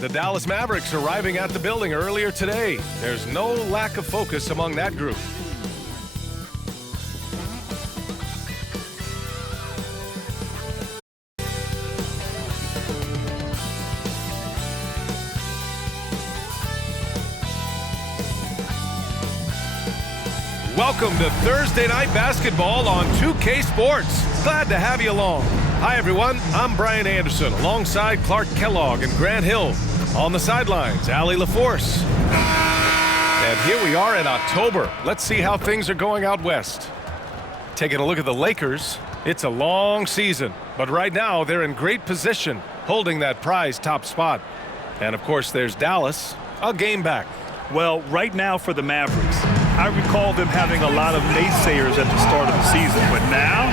The Dallas Mavericks arriving at the building earlier today. There's no lack of focus among that group. Welcome to Thursday Night Basketball on 2K Sports. Glad to have you along. Hi, everyone. I'm Brian Anderson alongside Clark Kellogg and Grant Hill. On the sidelines, Allie LaForce. And here we are in October. Let's see how things are going out west. Taking a look at the Lakers, it's a long season, but right now they're in great position, holding that prized top spot. And of course, there's Dallas, a game back. Well, right now for the Mavericks, I recall them having a lot of naysayers at the start of the season, but now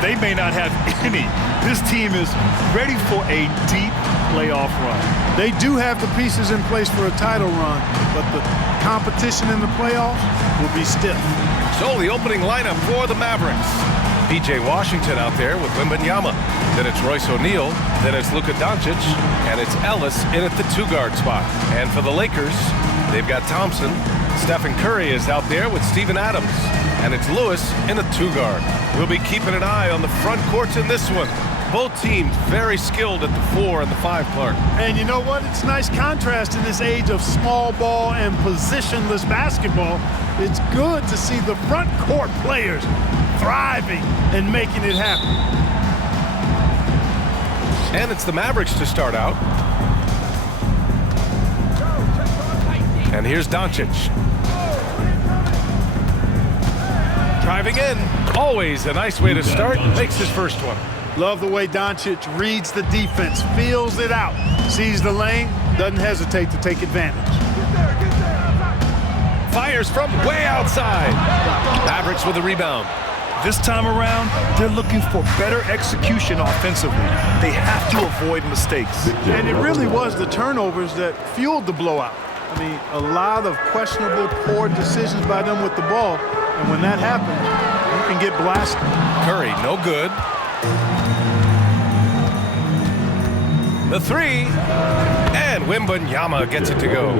they may not have any. This team is ready for a deep playoff run. They do have the pieces in place for a title run, but the competition in the playoffs will be stiff. So the opening lineup for the Mavericks. P.J. Washington out there with Wembanyama. Then it's Royce O'Neal. Then it's Luka Doncic. And it's Ellis in at the two-guard spot. And for the Lakers, they've got Thompson. Stephen Curry is out there with Steven Adams. And it's Lewis in a two-guard. We'll be keeping an eye on the front courts in this one. Both teams very skilled at the 4 and the 5, Clark. And you know what? It's a nice contrast in this age of small ball and positionless basketball. It's good to see the front court players thriving and making it happen. And it's the Mavericks to start out. And here's Doncic. Driving in. Always a nice way to start. Makes his first one. Love the way Doncic reads the defense, feels it out, sees the lane, doesn't hesitate to take advantage. Fires from way outside. Mavericks with a rebound. This time around, they're looking for better execution offensively. They have to avoid mistakes. And it really was the turnovers that fueled the blowout. I mean, a lot of questionable, poor decisions by them with the ball. And when that happens, you can get blasted. Curry, no good. The three, and Wembanyama gets it to go.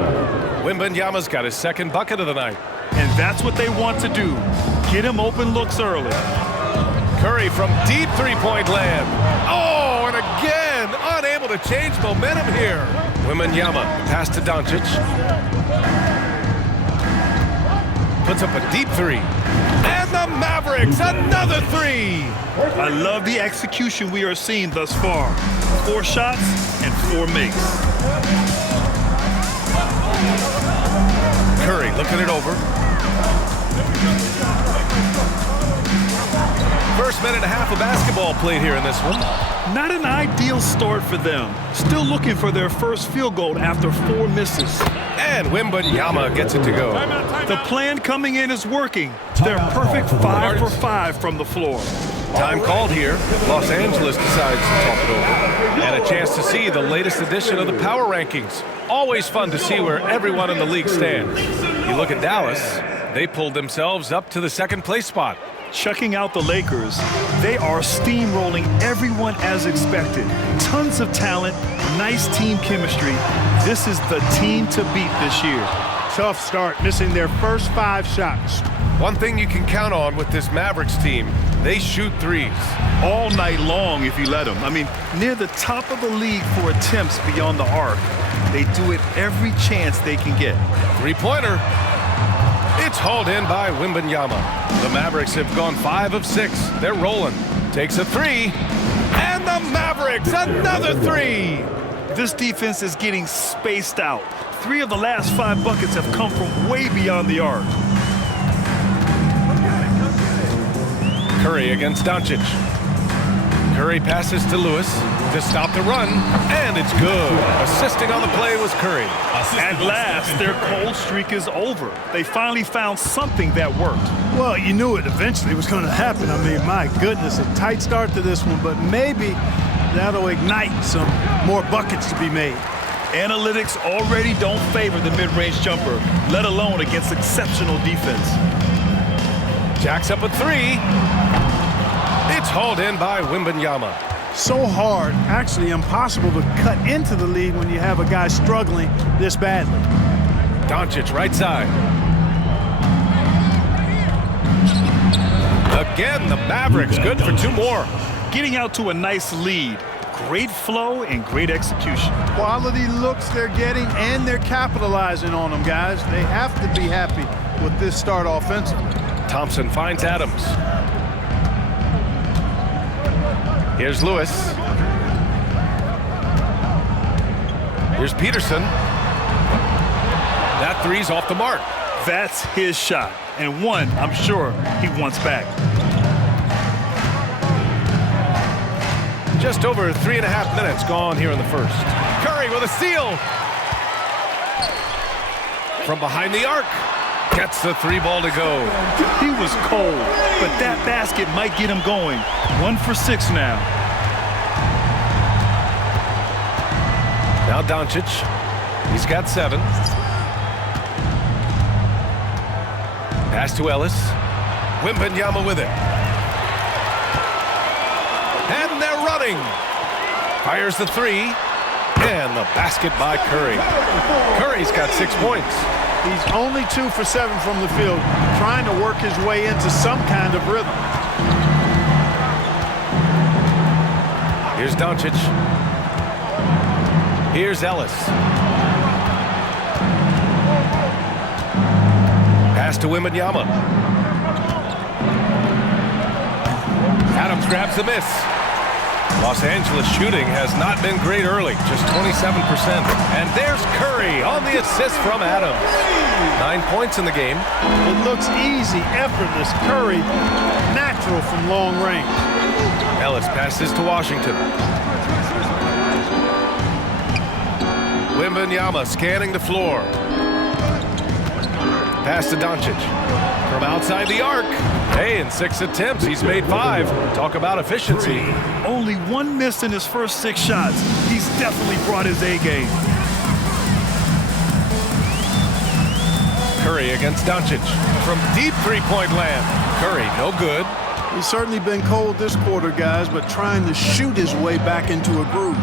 Wembanyama's got his second bucket of the night. And that's what they want to do. Get him open looks early. Curry from deep three-point land. Oh, and again, unable to change momentum here. Wembanyama, pass to Doncic. Puts up a deep three. And the Mavericks, another three. I love the execution we are seeing thus far. 4 shots and 4 makes. Curry looking it over. First minute and a half of basketball played here in this one. Not an ideal start for them. Still looking for their first field goal after 4 misses. And Wembanyama gets it to go. The plan coming in is working. They're perfect 5 for 5 from the floor. Time called here. Los Angeles decides to talk it over. And a chance to see the latest edition of the power rankings. Always fun to see where everyone in the league stands. You look at Dallas, they pulled themselves up to the second place spot. Checking out the Lakers, they are steamrolling everyone as expected. Tons of talent, nice team chemistry. This is the team to beat this year. Tough start, missing their first 5 shots. One thing you can count on with this Mavericks team, they shoot threes. All night long if you let them. I mean, near the top of the league for attempts beyond the arc. They do it every chance they can get. Three-pointer. It's hauled in by Wembanyama. The Mavericks have gone 5 of 6. They're rolling. Takes a three. And the Mavericks, another three. This defense is getting spaced out. 3 of the last 5 buckets have come from way beyond the arc. Curry against Doncic. Curry passes to Lewis to stop the run, and it's good. Assisting on the play was Curry. At last, their cold streak is over. They finally found something that worked. Well, you knew it eventually was going to happen. I mean, my goodness, a tight start to this one, but maybe that'll ignite some more buckets to be made. Analytics already don't favor the mid-range jumper, let alone against exceptional defense. Jacks up a three. It's hauled in by Wembanyama. So hard, actually impossible to cut into the lead when you have a guy struggling this badly. Doncic, right side. Again, the Mavericks, good for 2 more. Getting out to a nice lead. Great flow and great execution. Quality looks they're getting, and they're capitalizing on them, guys. They have to be happy with this start offensively. Thompson finds Adams. Here's Lewis. Here's Peterson. That three's off the mark. That's his shot, and one I'm sure he wants back. Just over 3.5 minutes gone here in the first. Curry with a steal. From behind the arc. Gets the 3 ball to go. He was cold, but that basket might get him going. 1 for 6 now. Now Doncic. He's got 7. Pass to Ellis. Wembanyama with it. And they're running. Fires the 3. And the basket by Curry. Curry's got 6 points. He's only 2 for 7 from the field, trying to work his way into some kind of rhythm. Here's Doncic. Here's Ellis. Pass to Wembanyama. Adams grabs the miss. Los Angeles shooting has not been great early, just 27%. And there's Curry on the assist from Adams. 9 points in the game. It looks easy, effortless. Curry, natural from long range. Ellis passes to Washington. Wembanyama scanning the floor. Pass to Doncic. From outside the arc. Hey, in 6 attempts, he's made 5. Talk about efficiency. Only 1 miss in his first 6 shots. He's definitely brought his A game. Curry against Doncic. From deep 3-point land. Curry, no good. He's certainly been cold this quarter, guys, but trying to shoot his way back into a groove.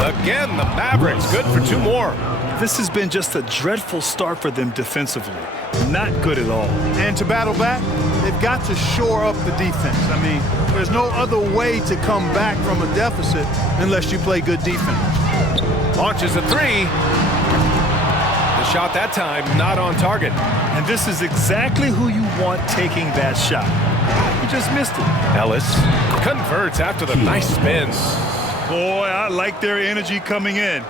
Again, the Mavericks, good for 2 more. This has been just a dreadful start for them defensively. Not good at all. And to battle back, they've got to shore up the defense. I mean, there's no other way to come back from a deficit unless you play good defense. Launches a 3. The shot that time not on target. And this is exactly who you want taking that shot. He just missed it. Ellis converts after the nice spin. Boy, I like their energy coming in.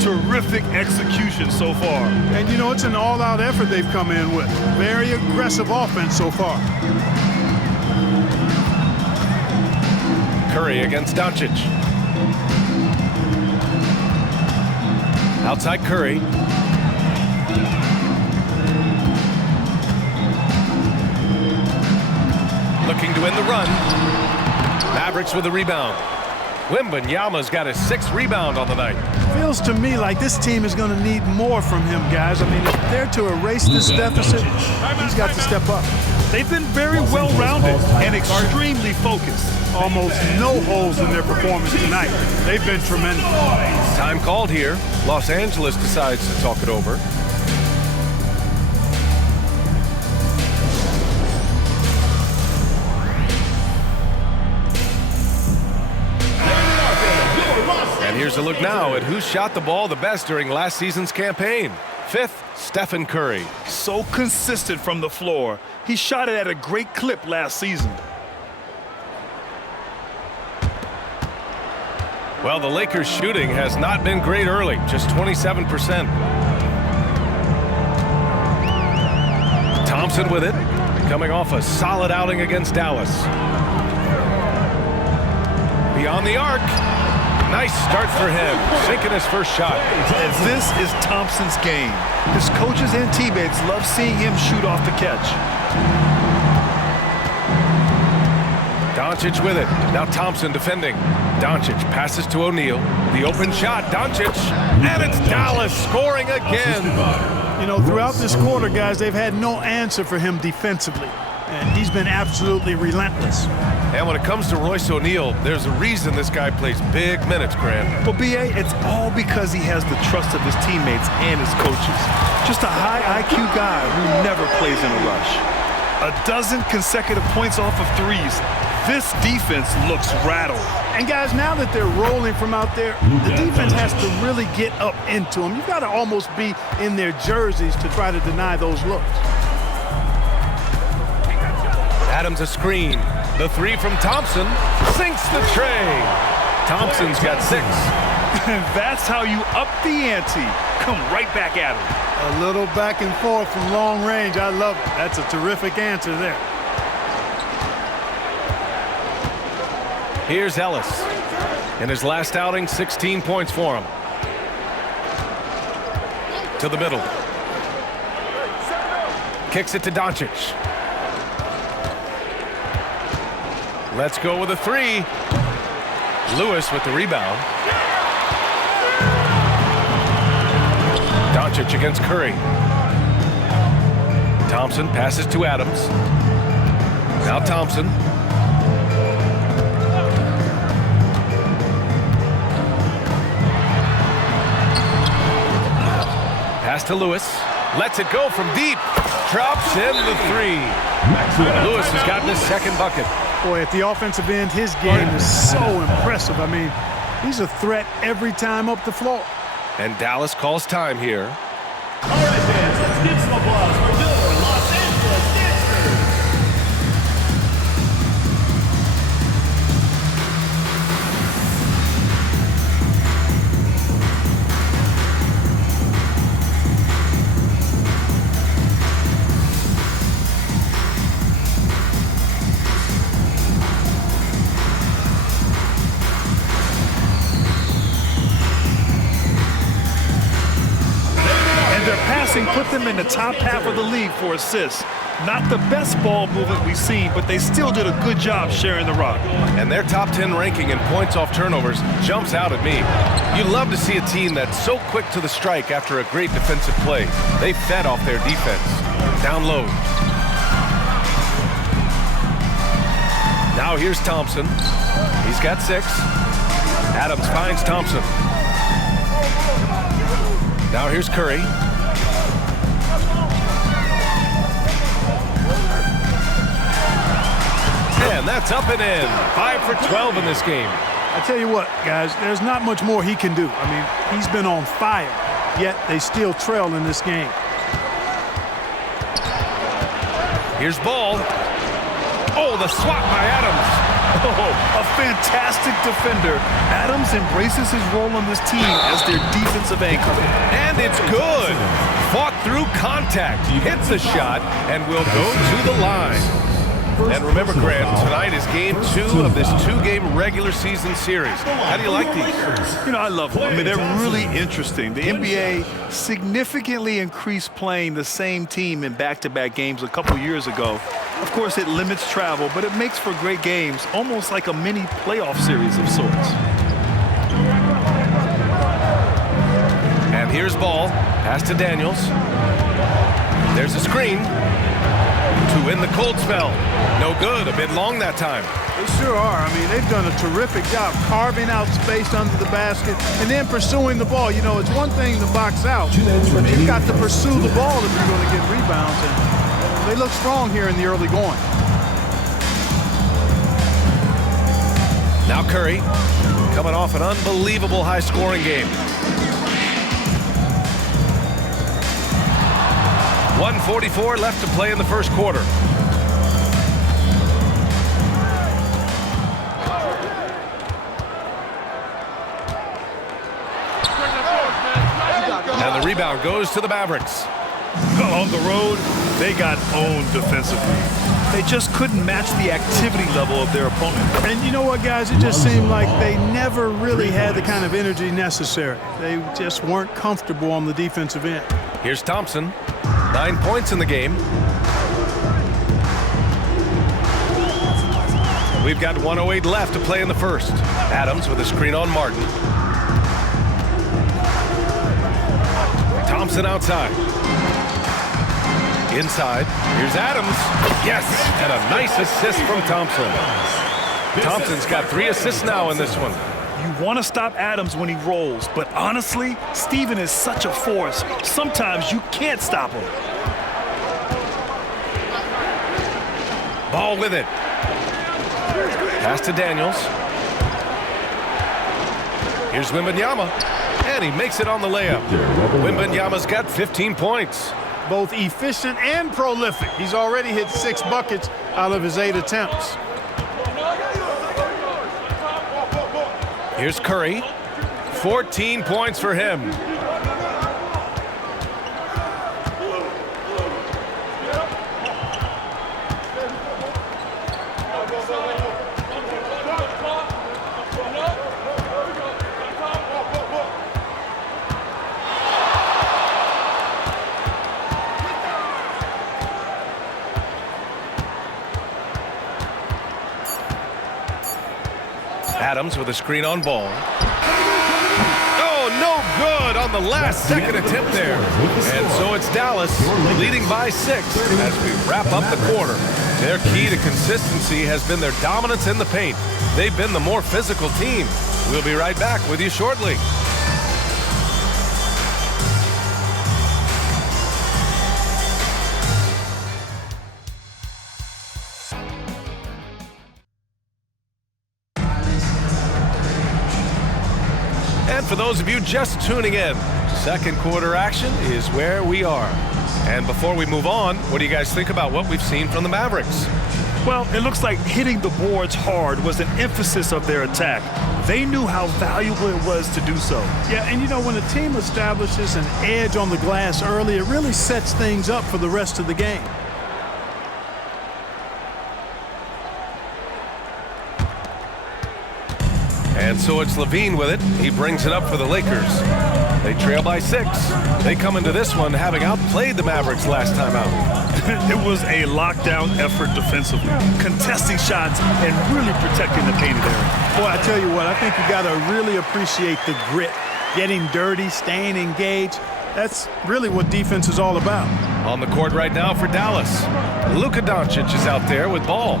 Terrific execution so far. And, you know, it's an all-out effort they've come in with. Very aggressive offense so far. Curry against Doncic. Outside Curry. Looking to win the run. Mavericks with a rebound. Wembanyama's got his 6th rebound on the night. Feels to me like this team is going to need more from him, guys. I mean, if they're to erase this deficit, he's got to step up. They've been very well-rounded and extremely focused. Almost no holes in their performance tonight. They've been tremendous. Time called here. Los Angeles decides to talk it over. And here's a look now at who shot the ball the best during last season's campaign. 5th, Stephen Curry. So consistent from the floor. He shot it at a great clip last season. Well, the Lakers' shooting has not been great early, just 27%. Thompson with it, coming off a solid outing against Dallas. Beyond the arc. Nice start for him, sinking his first shot. And this is Thompson's game. His coaches and teammates love seeing him shoot off the catch. Doncic with it. Now Thompson defending. Doncic passes to O'Neal. The open shot, Doncic. And it's Dallas scoring again. You know, throughout this quarter, guys, they've had no answer for him defensively. and he's been absolutely relentless. And when it comes to Royce O'Neal, there's a reason this guy plays big minutes, Grant. Well, B.A., it's all because he has the trust of his teammates and his coaches. Just a high IQ guy who never plays in a rush. A dozen consecutive points off of threes. This defense looks rattled. And guys, now that they're rolling from out there, the defense has to really get up into them. You've got to almost be in their jerseys to try to deny those looks. Adams a screen. The three from Thompson sinks the tray. Thompson's got 6. That's how you up the ante. Come right back at him. A little back and forth from long range. I love it. That's a terrific answer there. Here's Ellis. In his last outing, 16 points for him. To the middle. Kicks it to Doncic. Let's go with a 3. Lewis with the rebound. Doncic against Curry. Thompson passes to Adams. Now Thompson. Pass to Lewis. Lets it go from deep. Drops in the 3. Lewis has gotten his second bucket. Boy, at the offensive end, his game is so impressive. I mean, he's a threat every time up the floor. And Dallas calls time here. All right, fans, let's give some applause for your Los Angeles Dancers. Put them in the top half of the league for assists. Not the best ball movement we've seen, but they still did a good job sharing the rock. And their top 10 ranking in points off turnovers jumps out at me. You love to see a team that's so quick to the strike after a great defensive play. They fed off their defense. Down low. Now here's Thompson. He's got 6. Adams finds Thompson. Now here's Curry. And that's up and in. 5 for 12 in this game. I tell you what, guys, there's not much more he can do. I mean, he's been on fire, yet they still trail in this game. Here's Ball. Oh, the swat by Adams. Oh, a fantastic defender. Adams embraces his role on this team as their defensive anchor. And it's good. Fought through contact. Hits the shot and will go to the line. And remember, Grant, tonight is game 2 of this 2-game regular season series. How do you like these? You know, I love them. I mean, they're really interesting. The NBA significantly increased playing the same team in back-to-back games a couple years ago. Of course, it limits travel, but it makes for great games, almost like a mini playoff series of sorts. And here's Ball. Pass to Daniels. There's a screen. To win the cold spell. No good. A bit long that time. They sure are. I mean, they've done a terrific job carving out space under the basket and then pursuing the ball. You know, it's one thing to box out, but you've got to pursue the ball if you're going to get rebounds. And they look strong here in the early going. Now Curry, coming off an unbelievable high-scoring game. 1:44 left to play in the first quarter. And the rebound goes to the Mavericks. On the road, they got owned defensively. They just couldn't match the activity level of their opponent. And you know what, guys? It just seemed like they never really had the kind of energy necessary. They just weren't comfortable on the defensive end. Here's Thompson. 9 points in the game. We've got 1:08 left to play in the first. Adams with a screen on Martin. Thompson outside. Inside, here's Adams. Yes, and a nice assist from Thompson. Thompson's got 3 assists now in this one. You want to stop Adams when he rolls, but honestly, Steven is such a force. Sometimes you can't stop him. Ball with it. Pass to Daniels. Here's Wembanyama, and he makes it on the layup. Wembanyama's got 15 points. Both efficient and prolific. He's already hit 6 buckets out of his 8 attempts. Here's Curry. 14 points for him. Adams with a screen on ball. Oh, no good on the last second attempt there. And so it's Dallas leading by 6 as we wrap up the quarter. Their key to consistency has been their dominance in the paint. They've been the more physical team. We'll be right back with you shortly. And for those of you just tuning in, second quarter action is where we are. And before we move on, what do you guys think about what we've seen from the Mavericks? Well, it looks like hitting the boards hard was an emphasis of their attack. They knew how valuable it was to do so. Yeah, and you know, when a team establishes an edge on the glass early, it really sets things up for the rest of the game. And so it's Levine with it. He brings it up for the Lakers. They trail by 6. They come into this one having outplayed the Mavericks last time out. It was a lockdown effort defensively, contesting shots and really protecting the painted area. Boy, I tell you what, I think you got to really appreciate the grit, getting dirty, staying engaged. That's really what defense is all about. On the court right now for Dallas, Luka Doncic is out there with ball.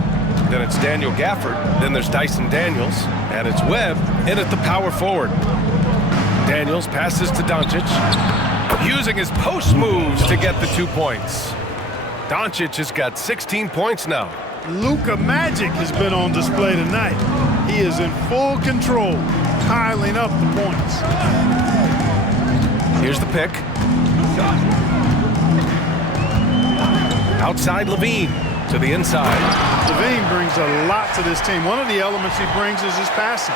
Then it's Daniel Gafford. Then there's Dyson Daniels. And it's Webb in at the power forward. Daniels passes to Doncic, using his post moves to get the 2 points. Doncic has got 16 points now. Luka Magic has been on display tonight. He is in full control, piling up the points. Here's the pick. Outside Levine to the inside. Levine brings a lot to this team. One of the elements he brings is his passing.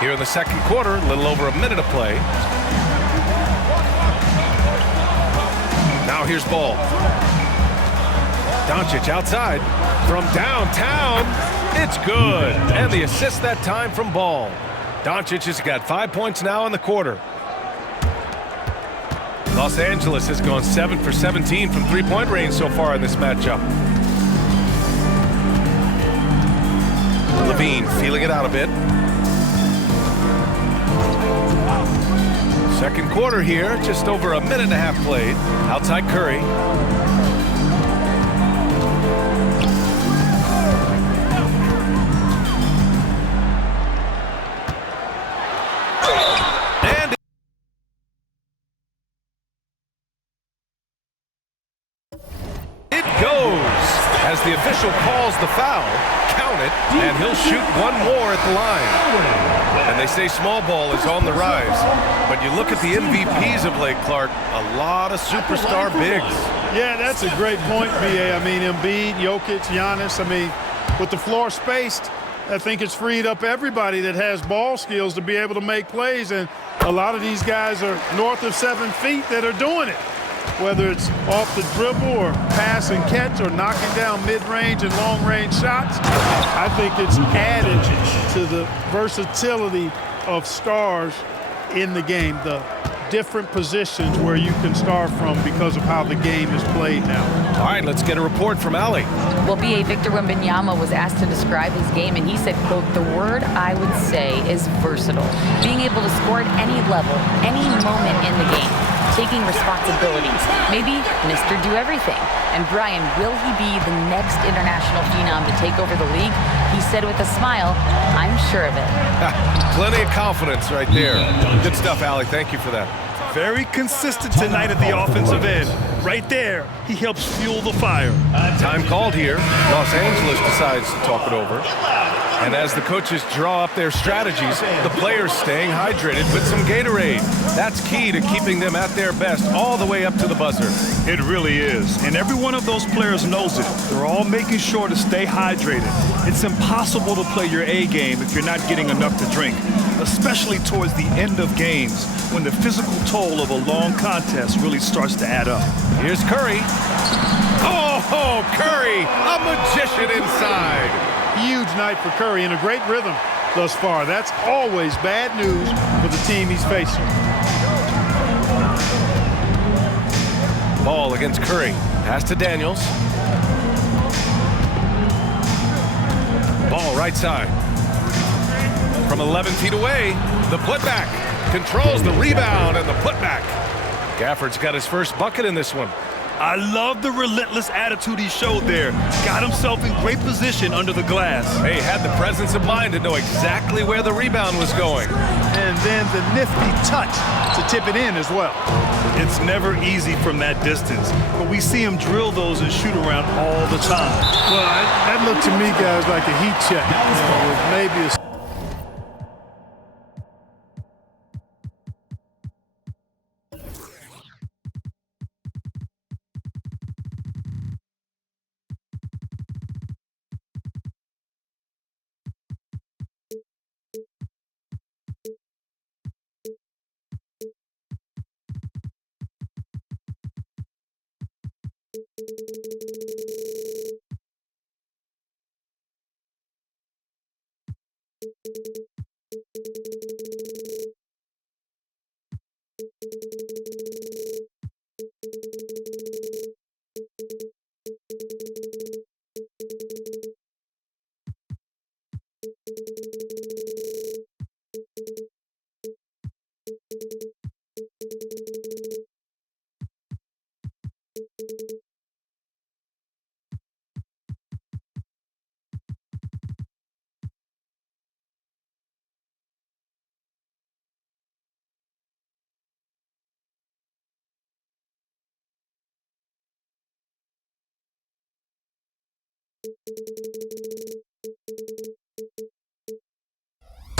Here in the second quarter, a little over a minute of play. Now here's ball. Doncic outside from downtown. It's good. And the assist that time from Ball. Doncic has got 5 points now in the quarter. Los Angeles has gone 7 for 17 from three-point range so far in this matchup. Levine feeling it out a bit. Second quarter here, just over a minute and a half played. Outside Curry. And it goes as the official calls the foul. Count it, and he'll shoot one more at the line. And they say small ball is on the rise. But you look at the MVPs of late, Clark, a lot of superstar bigs. Yeah, that's a great point, B.A. I mean, Embiid, Jokic, Giannis. I mean, with the floor spaced, I think it's freed up everybody that has ball skills to be able to make plays. And a lot of these guys are north of 7 feet that are doing it, whether it's off the dribble or pass and catch or knocking down mid-range and long-range shots. I think it's added to the versatility of stars in the game. The different positions where you can start from because of how the game is played now. All right, let's get a report from Allie. Well, B.A. Victor Wembanyama was asked to describe his game, and he said, quote, "The word I would say is versatile. Being able to score at any level, any moment in the game. Taking responsibilities. Maybe Mr. Do-Everything." And Brian, will he be the next international phenom to take over the league? He said with a smile, "I'm sure of it." Plenty of confidence right there. Good stuff, Allie. Thank you for that. Very consistent tonight at the offensive end. Right there, he helps fuel the fire. Time called here. Los Angeles decides to talk it over. And as the coaches draw up their strategies, the players staying hydrated with some Gatorade. That's key to keeping them at their best all the way up to the buzzer. It really is. And every one of those players knows it. They're all making sure to stay hydrated. It's impossible to play your A game if you're not getting enough to drink, especially towards the end of games when the physical toll of a long contest really starts to add up. Here's Curry. Oh, Curry, a magician inside. Huge night for Curry and a great rhythm thus far. That's always bad news for the team he's facing. Ball against Curry. Pass to Daniels. Ball right side. From 11 feet away, the putback. Controls the rebound and the putback. Gafford's got his first bucket in this one. I love the relentless attitude he showed there. Got himself in great position under the glass. He had the presence of mind to know exactly where the rebound was going. And then the nifty touch to tip it in as well. It's never easy from that distance, but we see him drill those and shoot around all the time. Well, that looked to me, guys, like a heat check. With maybe a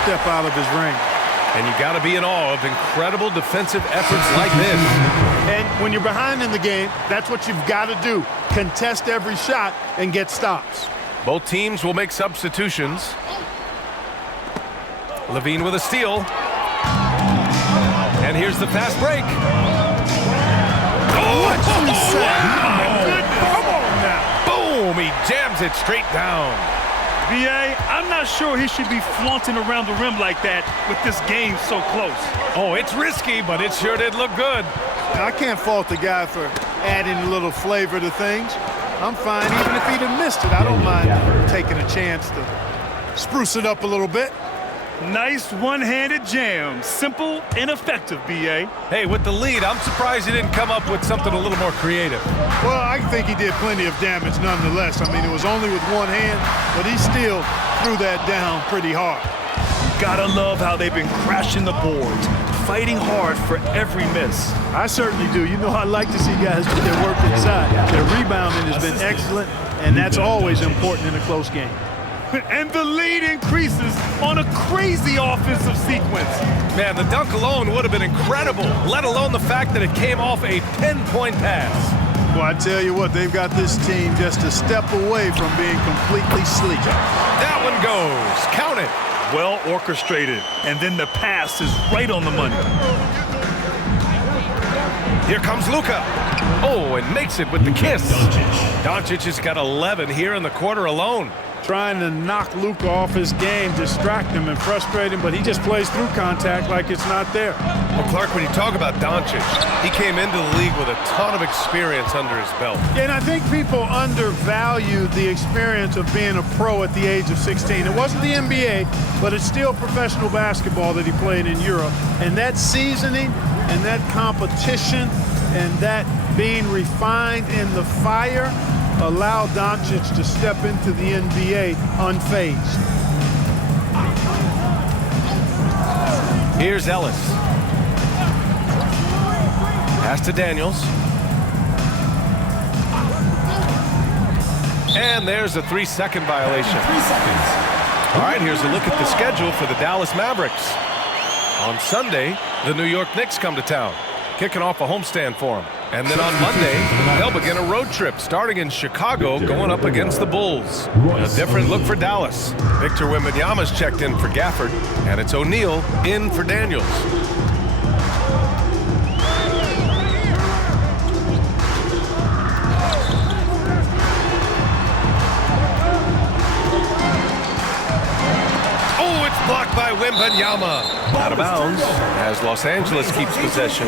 step out of his ring. And you got to be in awe of incredible defensive efforts like this. And when you're behind in the game, that's what you've got to do. Contest every shot and get stops. Both teams will make substitutions. Levine with a steal. And here's the fast break. What you say? Come on now. Boom! He jams it straight down. B.A., I'm not sure he should be flaunting around the rim like that with this game so close. Oh, it's risky, but it sure did look good. I can't fault the guy for adding a little flavor to things. I'm fine. Even if he'd have missed it, I don't mind taking a chance to spruce it up a little bit. Nice one-handed jam. Simple and effective, B.A. Hey, with the lead, I'm surprised he didn't come up with something a little more creative. Well, I think he did plenty of damage nonetheless. I mean, it was only with one hand, but he still threw that down pretty hard. Gotta love how they've been crashing the boards, fighting hard for every miss. I certainly do. You know, I like to see guys do their work inside. Their rebounding has been excellent, and that's always important in a close game. And the lead increases on a crazy offensive sequence. Man, the dunk alone would have been incredible, let alone the fact that it came off a pinpoint pass. Well, I tell you what, they've got this team just a step away from being completely sleek. That one goes. Count it. Well orchestrated, and then the pass is right on the money. Here comes Luka. Oh, and makes it with the kiss. Doncic has got 11 here in the quarter alone. trying to knock Luka off his game, distract him and frustrate him, but he just plays through contact like it's not there. Well, Clark, when you talk about Doncic, he came into the league with a ton of experience under his belt. And I think people undervalue the experience of being a pro at the age of 16. It wasn't the NBA, but it's still professional basketball that he played in Europe. And that seasoning and that competition and that being refined in the fire allowed Doncic to step into the NBA unfazed. Here's Ellis. Pass to Daniels. And there's a 3-second violation. 3 seconds. All right, here's a look at the schedule for the Dallas Mavericks. On Sunday, the New York Knicks come to town, kicking off a homestand for them. And then on Monday, they'll begin a road trip starting in Chicago, going up against the Bulls. A different look for Dallas. Victor Wembanyama's checked in for Gafford, and it's O'Neal in for Daniels. Oh, it's blocked by Wembanyama. Out of bounds as Los Angeles keeps possession.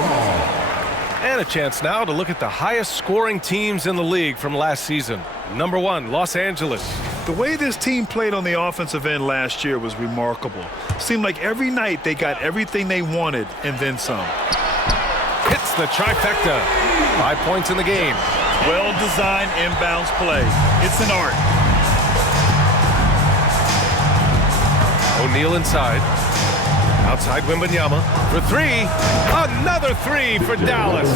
And a chance now to look at the highest scoring teams in the league from last season. Number 1, Los Angeles. The way this team played on the offensive end last year was remarkable. Seemed like every night they got everything they wanted and then some. Hits the trifecta. 5 points in the game. Well-designed inbounds play. It's an art. O'Neal inside. Outside Wembanyama for 3. Another 3 for Dallas.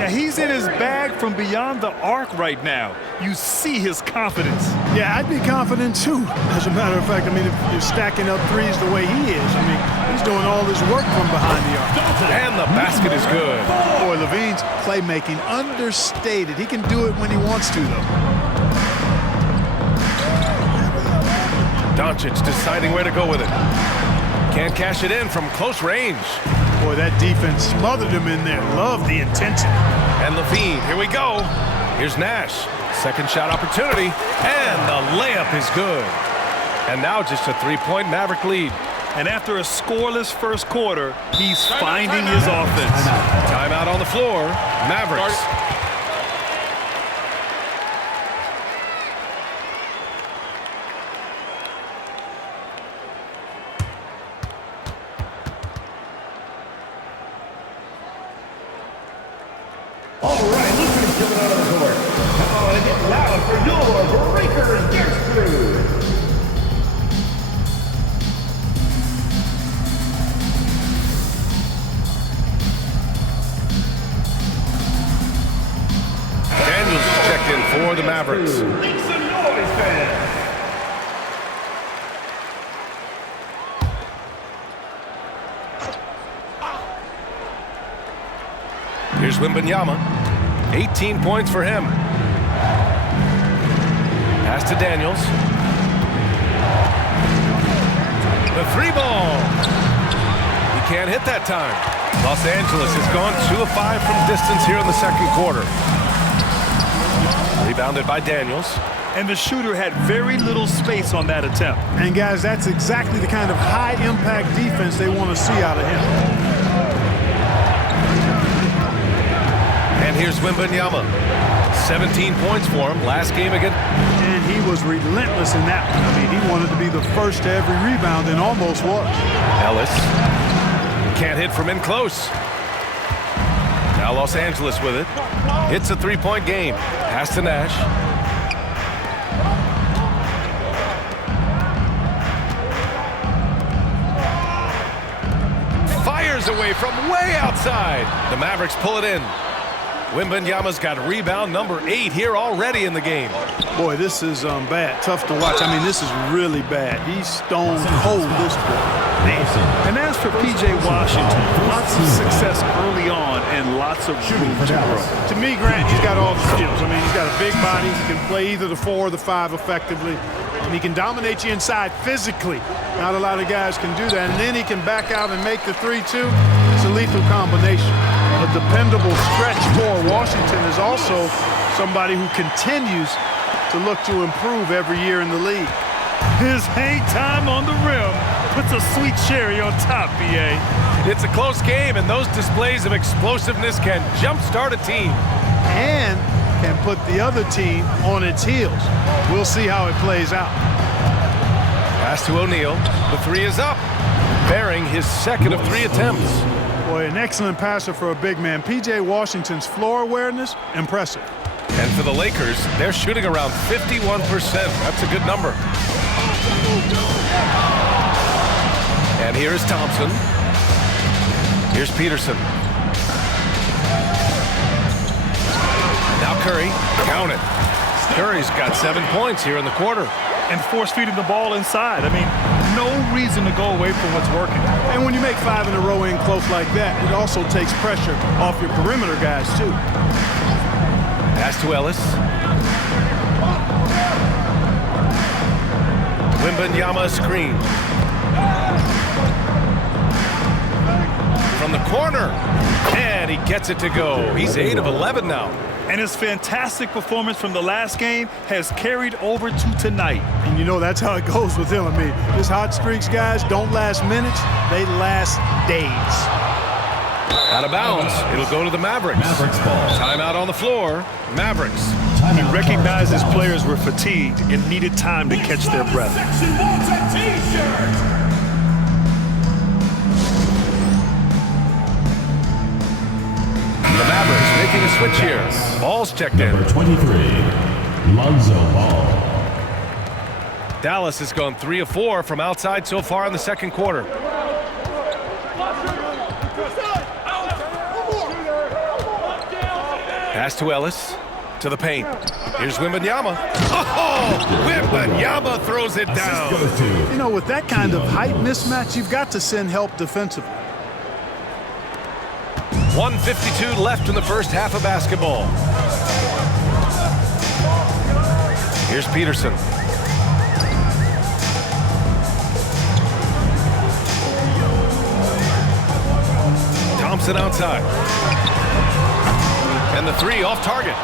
Yeah, he's in his bag from beyond the arc right now. You see his confidence. Yeah, I'd be confident too. As a matter of fact, I mean, if you're stacking up threes the way he is, I mean, he's doing all his work from behind the arc. And the basket is good. Boy, Levine's playmaking understated. He can do it when he wants to, though. Doncic deciding where to go with it. Can't cash it in from close range. Boy, that defense smothered him in there. Love the intensity. And Levine, here we go. Here's Nash. Second shot opportunity. And the layup is good. And now just a 3-point Maverick lead. And after a scoreless first quarter, he's finding his offense. Timeout on the floor. Mavericks. All right, Luka's coming out of the court. Come on and get loud for your Breakers Dance Crew. Daniels is checked in for the Mavericks. Make some noise, fans. Here's Wembanyama. 18 points for him. Pass to Daniels. The 3-ball. He can't hit that time. Los Angeles has gone 2 of 5 from distance here in the second quarter. Rebounded by Daniels. And the shooter had very little space on that attempt. And guys, that's exactly the kind of high-impact defense they want to see out of him. And here's Wembanyama. 17 points for him last game again. And he was relentless in that one. I mean, he wanted to be the first to every rebound and almost was. Ellis can't hit from in close. Now Los Angeles with it. It's a 3-point game. Pass to Nash. Fires away from way outside. The Mavericks pull it in. Wembanyama's got rebound number 8 here already in the game. Boy, this is bad. Tough to watch. I mean, this is really bad. He's stone cold this boy. And as for P.J. Washington, lots of success early on and lots of room to grow. To me, Grant, he's got all the skills. I mean, he's got a big body. He can play either the 4 or the 5 effectively. And he can dominate you inside physically. Not a lot of guys can do that. And then he can back out and make the 3-2. It's a lethal combination. A dependable stretch for Washington is also somebody who continues to look to improve every year in the league. His hang time on the rim puts a sweet cherry on top, B.A. It's a close game, and those displays of explosiveness can jumpstart a team. And can put the other team on its heels. We'll see how it plays out. Pass to O'Neal. The three is up, bearing his second of 3 attempts. Boy, an excellent passer for a big man. P.J. Washington's floor awareness, impressive. And for the Lakers, they're shooting around 51%. That's a good number. And here's Thompson. Here's Peterson. Now Curry. Count it. Curry's got 7 points here in the quarter. And force-feeding the ball inside. I mean, no reason to go away from what's working. And when you make 5 in a row in close like that, it also takes pressure off your perimeter guys, too. Pass to Ellis. Wembanyama screen. From the corner. And he gets it to go. He's 8 of 11 now. And his fantastic performance from the last game has carried over to tonight. And you know that's how it goes with him. I mean, his hot streaks, guys, don't last minutes. They last days. Out of bounds. It'll go to the Mavericks. Mavericks ball. Timeout on the floor. Mavericks. He recognized his players were fatigued and needed time to catch their breath. The Mavericks making a switch here. Ball's checked in. Number 23, Lonzo Ball. Dallas has gone 3 of 4 from outside so far in the second quarter. Pass to Ellis. To the paint. Here's Wembanyama. Oh! Wembanyama throws it down. You know, with that kind of height mismatch, you've got to send help defensively. 1:52 left in the first half of basketball. Here's Peterson. Thompson outside. And the three off target.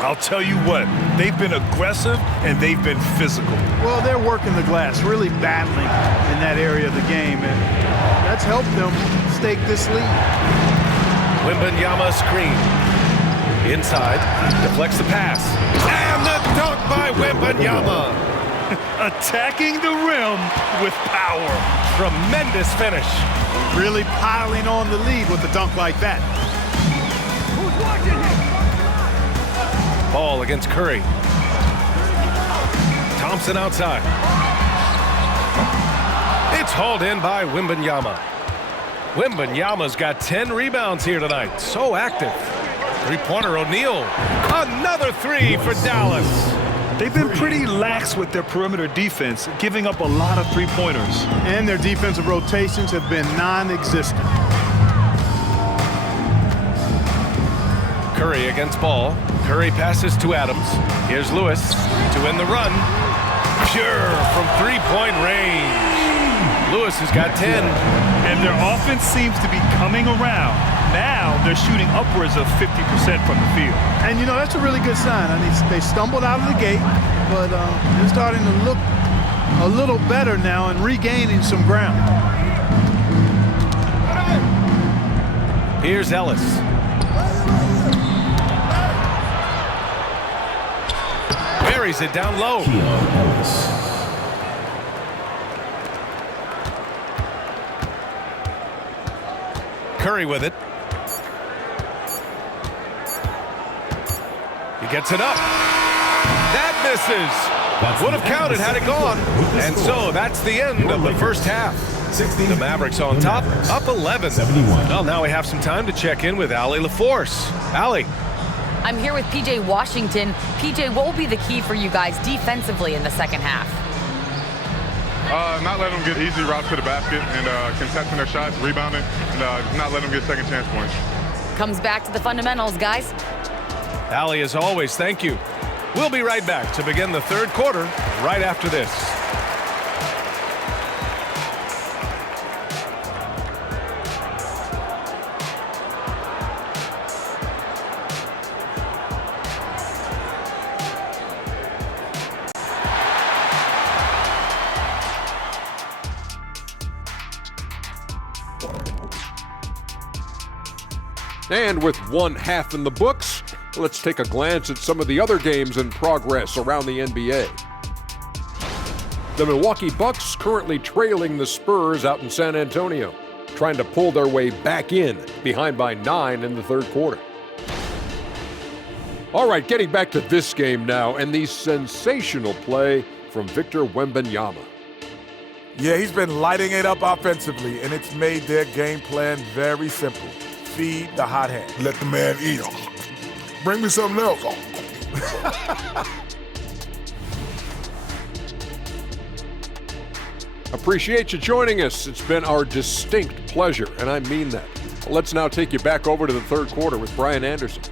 I'll tell you what, they've been aggressive and they've been physical. Well, they're working the glass, really battling in that area of the game, and that's helped them stake this lead. Wembanyama screen. Inside, deflects the pass. And the dunk by Wembanyama. Attacking the rim with power. Tremendous finish. Really piling on the lead with a dunk like that. Ball against Curry. Thompson outside. It's hauled in by Wembanyama. Wembanyama's got 10 rebounds here tonight. So active. Three-pointer O'Neal. Another three for Dallas. They've been pretty lax with their perimeter defense, giving up a lot of three-pointers. And their defensive rotations have been non-existent. Curry against Ball. Curry passes to Adams. Here's Lewis to win the run. Pure from three-point range. Lewis has got 10. And their offense seems to be coming around. Now they're shooting upwards of 50% from the field. And, you know, that's a really good sign. I mean, they stumbled out of the gate, but they're starting to look a little better now and regaining some ground. Here's Ellis. Buries it down low. Curry with it. He gets it up. That misses. Would have counted had it gone. And so that's the end of the first half. The Mavericks on top, up 11. Well, now we have some time to check in with Allie LaForce. Allie. I'm here with P.J. Washington. P.J., what will be the key for you guys defensively in the second half? Not letting them get easy routes to the basket and contesting their shots, rebounding, and not letting them get second chance points. Comes back to the fundamentals, guys. Allie, as always, thank you. We'll be right back to begin the third quarter right after this. And with one half in the books, let's take a glance at some of the other games in progress around the NBA. The Milwaukee Bucks currently trailing the Spurs out in San Antonio, trying to pull their way back in, behind by 9 in the third quarter. All right, getting back to this game now, and the sensational play from Victor Wembanyama. Yeah, he's been lighting it up offensively, and it's made their game plan very simple. Feed the hot hand. Let the man eat. Bring me something else. Appreciate you joining us. It's been our distinct pleasure, and I mean that. Let's now take you back over to the third quarter with Brian Anderson.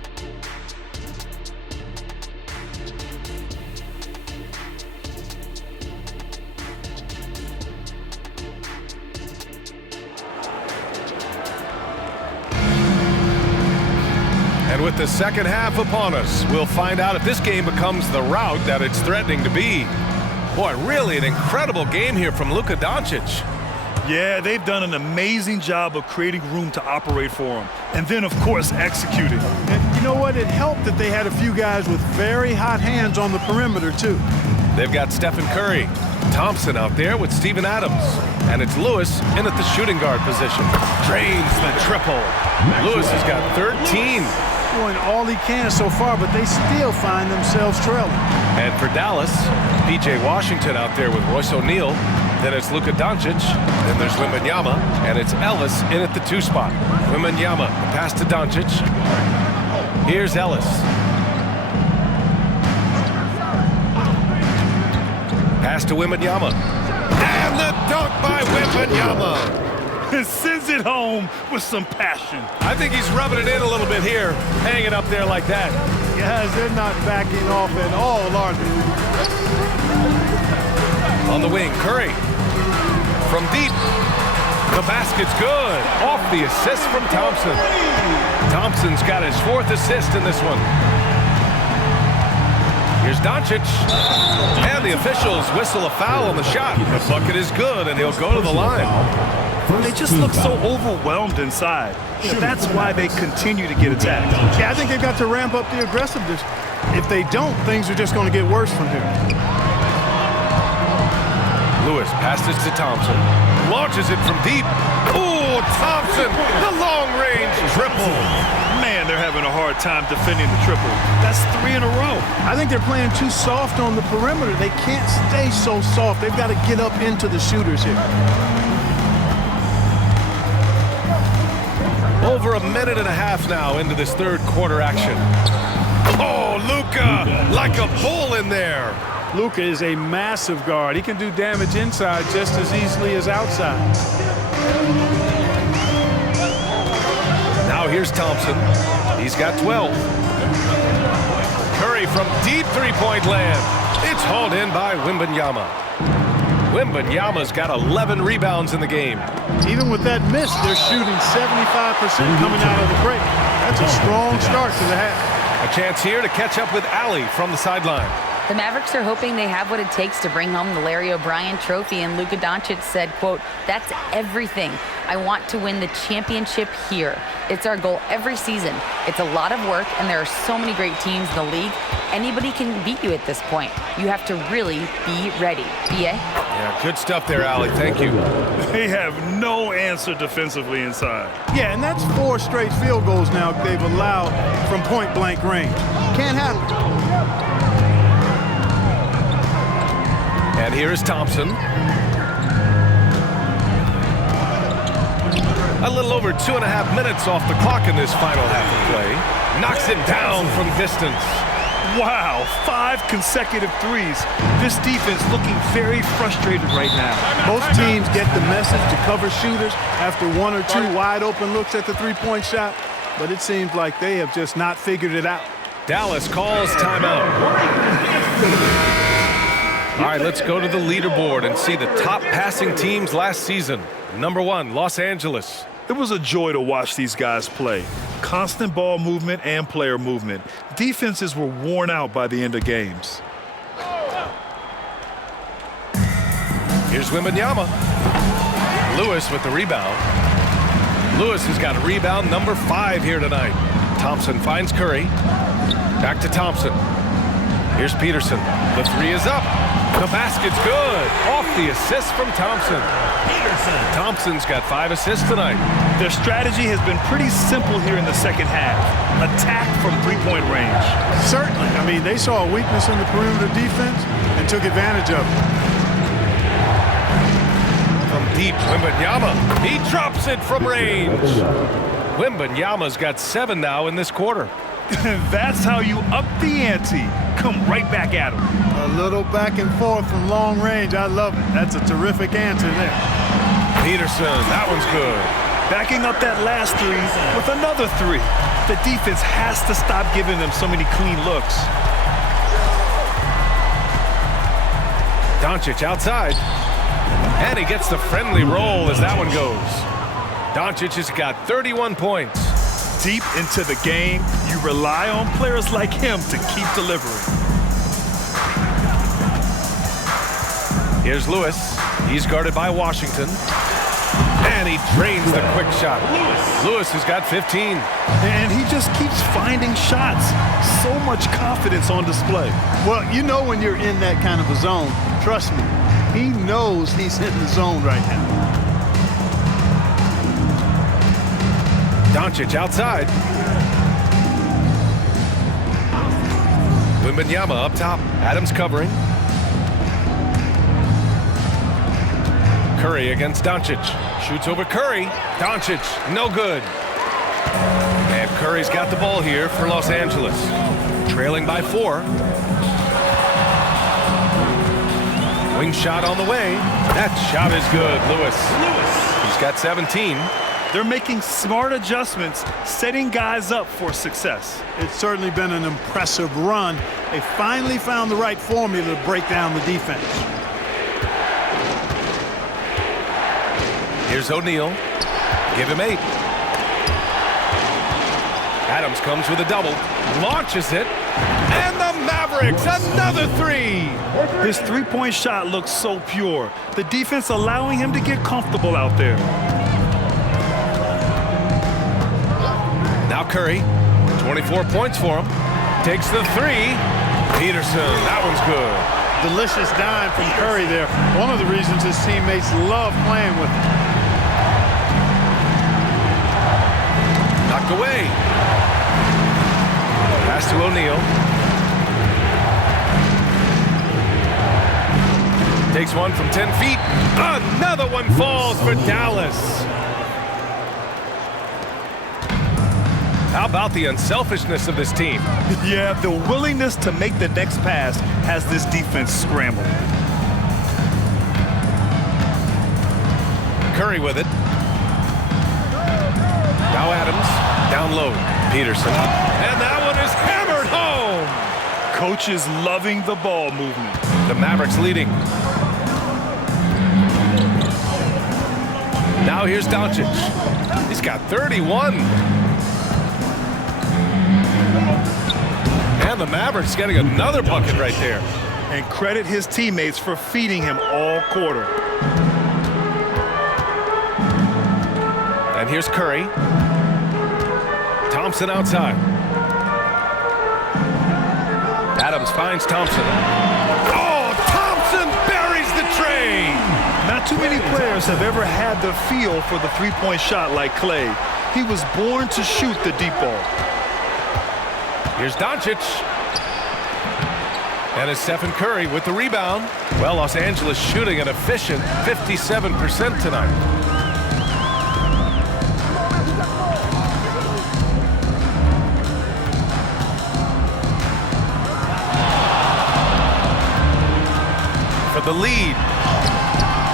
And with the second half upon us, we'll find out if this game becomes the rout that it's threatening to be. Boy, really an incredible game here from Luka Doncic. Yeah, they've done an amazing job of creating room to operate for him. And then, of course, executing. And you know what? It helped that they had a few guys with very hot hands on the perimeter, too. They've got Stephen Curry, Thompson out there with Steven Adams. And it's Lewis in at the shooting guard position. Drains the triple. Lewis has got 13. Doing all he can so far, but they still find themselves trailing. And for Dallas, P.J. Washington out there with Royce O'Neal. Then it's Luka Doncic. Then there's Wembanyama. And it's Ellis in at the 2 spot. Wembanyama, the pass to Doncic. Here's Ellis. Pass to Wembanyama. And the dunk by Wembanyama. Sends it home with some passion. I think he's rubbing it in a little bit here, hanging up there like that. Guys, they're not backing off at all, are they? On the wing, Curry. From deep. The basket's good. Off the assist from Thompson. Thompson's got his 4th assist in this one. Here's Doncic. And the officials whistle a foul on the shot. The bucket is good, and he'll go to the line. They just look so overwhelmed inside. That's why they continue to get attacked. Yeah, I think they've got to ramp up the aggressiveness. If they don't, things are just going to get worse from here. Lewis passes to Thompson. Launches it from deep. Oh, Thompson, the long-range triple. Man, they're having a hard time defending the triple. That's 3 in a row. I think they're playing too soft on the perimeter. They can't stay so soft. They've got to get up into the shooters here. Over a minute and a half now into this third quarter action. Oh, Luka, like a bull in there. Luka is a massive guard. He can do damage inside just as easily as outside. Now here's Thompson. He's got 12. Curry from deep three-point land. It's hauled in by Wembanyama. Wembanyama's got 11 rebounds in the game. Even with that miss, they're shooting 75% coming out of the break. That's a strong start to the half. A chance here to catch up with Allie from the sideline. The Mavericks are hoping they have what it takes to bring home the Larry O'Brien trophy, and Luka Doncic said, quote, "That's everything. I want to win the championship here. It's our goal every season. It's a lot of work, and there are so many great teams in the league. Anybody can beat you at this point. You have to really be ready." B.A.? Yeah, good stuff there, Allie. Thank you. They have no answer defensively inside. Yeah, and that's 4 straight field goals now they've allowed from point-blank range. Can't happen. And here is Thompson. A little over 2.5 minutes off the clock in this final half of play. Knocks it down from distance. Wow, 5 consecutive threes. This defense looking very frustrated right now. Both teams get the message to cover shooters after 1 or 2 wide-open looks at the three-point shot, but it seems like they have just not figured it out. Dallas calls timeout. All right, let's go to the leaderboard and see the top passing teams last season. Number 1, Los Angeles. It was a joy to watch these guys play. Constant ball movement and player movement. Defenses were worn out by the end of games. Here's Wembanyama. Lewis with the rebound. Lewis has got rebound number 5 here tonight. Thompson finds Curry. Back to Thompson. Here's Peterson. The 3 is up. The basket's good. Off the assist from Thompson. Thompson's got 5 assists tonight. Their strategy has been pretty simple here in the second half. Attack from three-point range. Certainly. I mean, they saw a weakness in the perimeter defense and took advantage of it. From deep, Wembanyama. He drops it from range. Wembanyama's got 7 now in this quarter. That's how you up the ante. Come right back at him. A little back and forth from long range. I love it. That's a terrific answer there. Peterson, that one's good. Backing up that last 3 with another 3. The defense has to stop giving them so many clean looks. Doncic outside. And he gets the friendly roll as that one goes. Doncic has got 31 points. Deep into the game, you rely on players like him to keep delivering. Here's Lewis. He's guarded by Washington. And he drains the quick shot. Lewis has got 15. And he just keeps finding shots. So much confidence on display. Well, you know when you're in that kind of a zone, trust me, he knows he's in the zone right now. Doncic outside. Wembanyama up top. Adams covering. Curry against Doncic. Shoots over Curry. Doncic, no good. And Curry's got the ball here for Los Angeles. Trailing by 4. Wing shot on the way. That shot is good, Lewis. He's got 17. They're making smart adjustments, setting guys up for success. It's certainly been an impressive run. They finally found the right formula to break down the defense. Here's O'Neal. Give him 8. Adams comes with a double. Launches it. And the Mavericks, another 3. His three-point shot looks so pure. The defense allowing him to get comfortable out there. Now Curry, 24 points for him. Takes the 3. Peterson, that one's good. Delicious dime from Curry there. One of the reasons his teammates love playing with him. Knocked away. Pass to O'Neal. Takes one from 10 feet. Another one falls for Dallas. How about the unselfishness of this team? Yeah, the willingness to make the next pass has this defense scrambled. Curry with it. Now Adams, down low. Peterson. And that one is hammered home. Coach is loving the ball movement. The Mavericks leading. Now here's Doncic. He's got 31. And the Mavericks getting another bucket right there. And credit his teammates for feeding him all quarter. And here's Curry. Thompson outside. Adams finds Thompson. Oh, Thompson buries the tray. Not too many players have ever had the feel for the three-point shot like Clay. He was born to shoot the deep ball. Here's Doncic. And it's Stephen Curry with the rebound. Well, Los Angeles shooting an efficient 57% tonight. For the lead.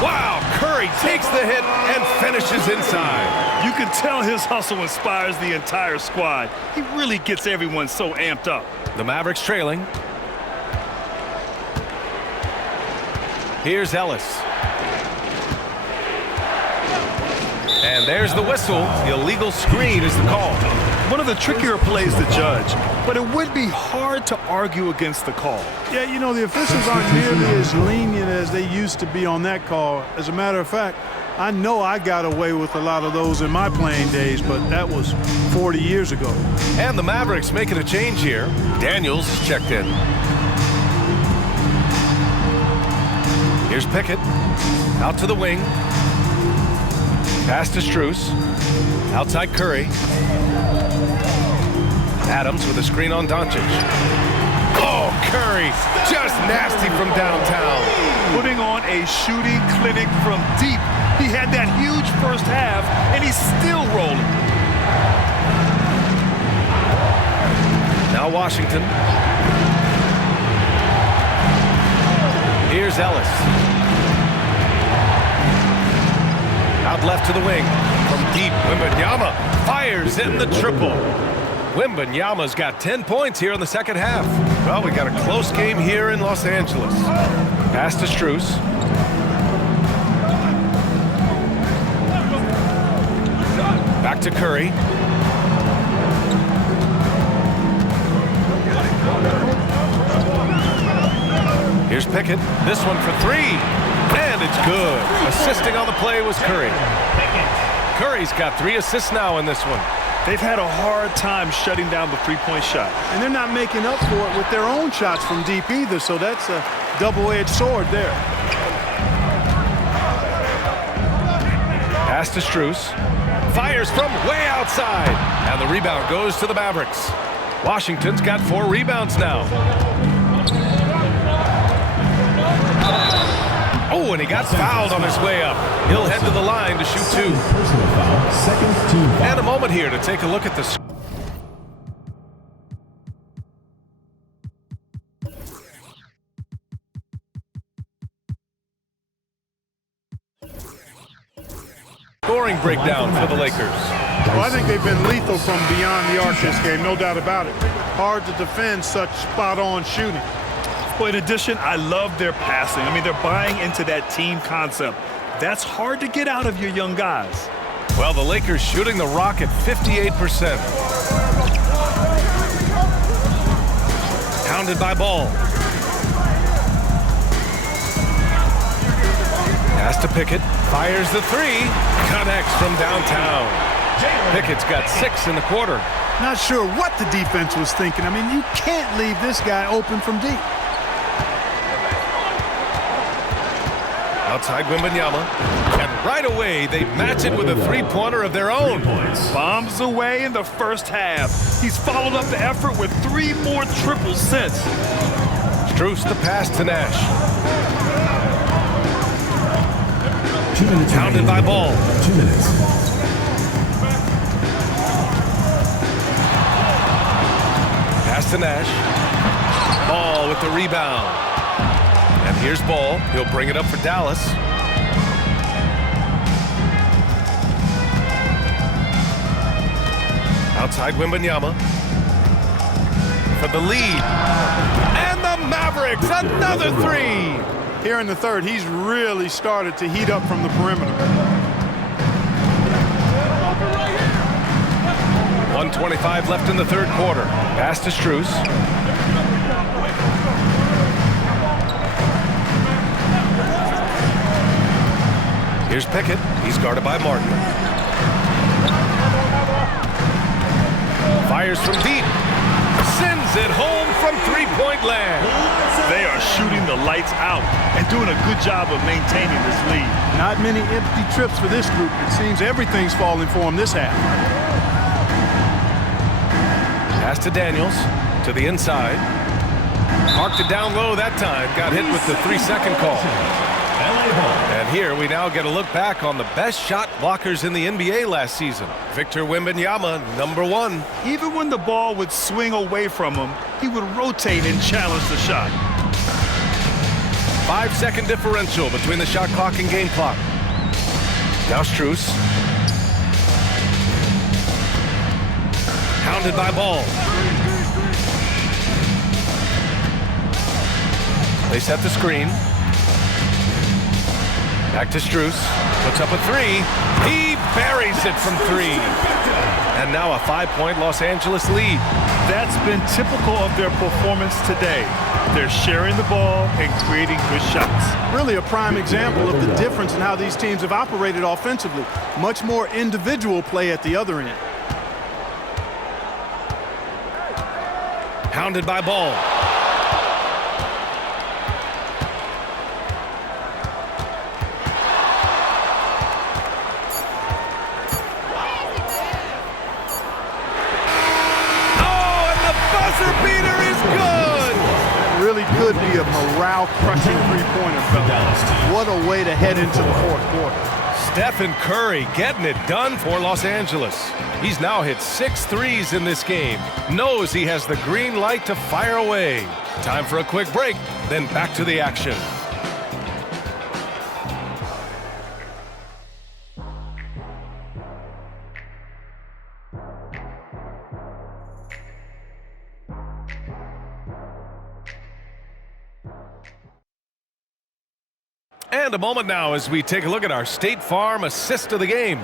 Wow, Curry takes the hit and finishes inside. You can tell his hustle inspires the entire squad. He really gets everyone so amped up. The Mavericks trailing. Here's Ellis. And there's the whistle. The illegal screen is the call. One of the trickier plays to judge, but it would be hard to argue against the call. Yeah, you know, the officials aren't nearly as lenient as they used to be on that call. As a matter of fact, I know I got away with a lot of those in my playing days, but that was 40 years ago. And the Mavericks making a change here. Daniels is checked in. Here's Pickett. Out to the wing. Pass to Strus. Outside Curry. Adams with a screen on Doncic. Oh, Curry, just nasty from downtown. Putting on a shooting clinic from deep. He had that huge first half, and he's still rolling. Now Washington. Here's Ellis. Out left to the wing. From deep, Wembanyama fires in the triple. Wembanyama's got 10 points here in the second half. Well, we got a close game here in Los Angeles. Pass to Strus. Back to Curry. Here's Pickett. This one for three. And it's good. Assisting on the play was Curry. Curry's got 3 assists now in this one. They've had a hard time shutting down the three-point shot. And they're not making up for it with their own shots from deep either, so that's a double-edged sword there. Pass to Strus. Fires from way outside. And the rebound goes to the Mavericks. Washington's got 4 rebounds now. Oh, and he got fouled on his way up. He'll head to the line to shoot 2. And a moment here to take a look at the scoring breakdown for the Lakers. Well, I think they've been lethal from beyond the arc this game, no doubt about it. Hard to defend such spot-on shooting. Well, in addition, I love their passing. I mean, they're buying into that team concept. That's hard to get out of your young guys. Well, the Lakers shooting the rock at 58%. Pounded by Ball. Pass to Pickett. Fires the 3. Connects from downtown. Pickett's got 6 in the quarter. Not sure what the defense was thinking. I mean, you can't leave this guy open from deep. Outside Wembanyama. And right away, they match it with a 3-pointer of their own. Bombs away in the first half. He's followed up the effort with 3 more triples since. Strus the pass to Nash. Pounded by Ball. 2 minutes. Pass to Nash. Ball with the rebound. And here's Ball. He'll bring it up for Dallas. Outside Wembanyama. For the lead. And the Mavericks, another 3. Here in the third, he's really started to heat up from the perimeter. 1:25 left in the third quarter. Pass to Strus. Here's Pickett. He's guarded by Martin. Fires from deep. Sends it home from 3-point land. They are shooting the lights out and doing a good job of maintaining this lead. Not many empty trips for this group. It seems everything's falling for them this half. Pass to Daniels. To the inside. Parked it down low that time. Got hit with the 3-second call. And here we now get a look back on the best shot blockers in the NBA last season. Victor Wembanyama, #1. Even when the ball would swing away from him, he would rotate and challenge the shot. 5-second differential between the shot clock and game clock. Now Strus. Hounded by Ball. They set the screen. Back to Strus. Puts up a 3. He buries it from 3. And now a 5-point Los Angeles lead. That's been typical of their performance today. They're sharing the ball and creating good shots. Really a prime example of the difference in how these teams have operated offensively. Much more individual play at the other end. Hounded by Ball. Beater is good. Really could be a morale-crushing three-pointer, fellas. What a way to head into the fourth quarter. Stephen Curry getting it done for Los Angeles. He's now hit 6 threes in this game. Knows he has the green light to fire away. Time for a quick break, then back to the action. And a moment now as we take a look at our State Farm assist of the game.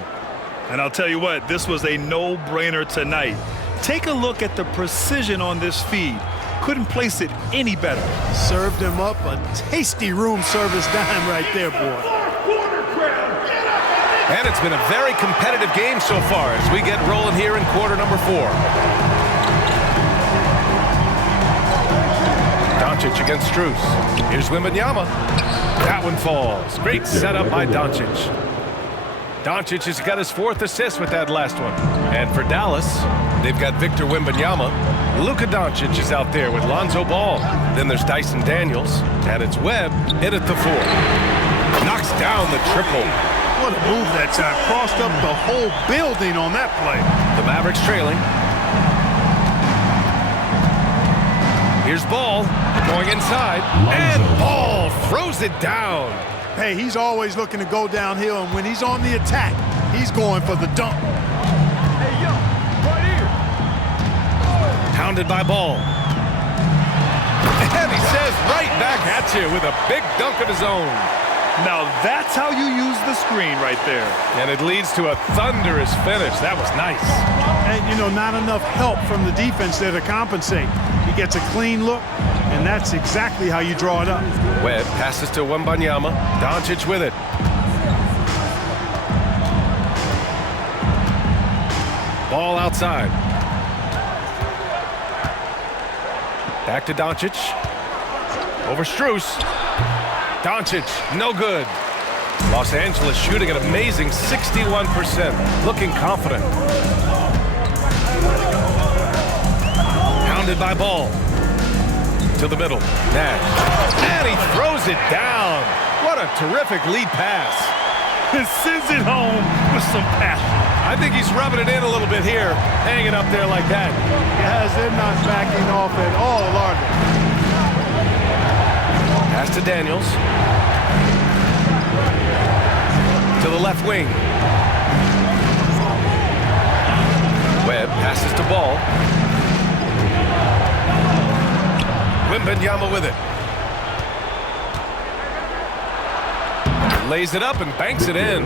And I'll tell you what, this was a no-brainer tonight. Take a look at the precision on this feed. Couldn't place it any better. Served him up a tasty room service dime right there, boy. And it's been a very competitive game so far as we get rolling here in quarter number 4. Doncic against Strus. Here's Wembanyama. That one falls. Great setup by Doncic. Doncic has got his 4th assist with that last one. And for Dallas, they've got Victor Wembanyama. Luka Doncic is out there with Lonzo Ball. Then there's Dyson Daniels. And it's Webb in at the 4. Knocks down the triple. What a move that time. Crossed up the whole building on that play. The Mavericks trailing. Here's Ball going inside, and Ball throws it down. Hey, he's always looking to go downhill, and when he's on the attack, he's going for the dunk. Hey, yo, right here. Hounded by Ball. And he says right back at you with a big dunk of his own. Now that's how you use the screen right there. And it leads to a thunderous finish. That was nice. And, you know, not enough help from the defense there to compensate. He gets a clean look, and that's exactly how you draw it up. Webb passes to Wembanyama. Doncic with it. Ball outside. Back to Doncic. Over Strus. Doncic, no good. Los Angeles shooting an amazing 61%. Looking confident. Hounded by Ball. To the middle. Nash. And he throws it down. What a terrific lead pass. Sends it home with some passion. I think he's rubbing it in a little bit here. Hanging up there like that. Guys, they're not backing off at all, are they? Pass to Daniels. To the left wing. Webb passes to Ball. Wembanyama with it. Lays it up and banks it in.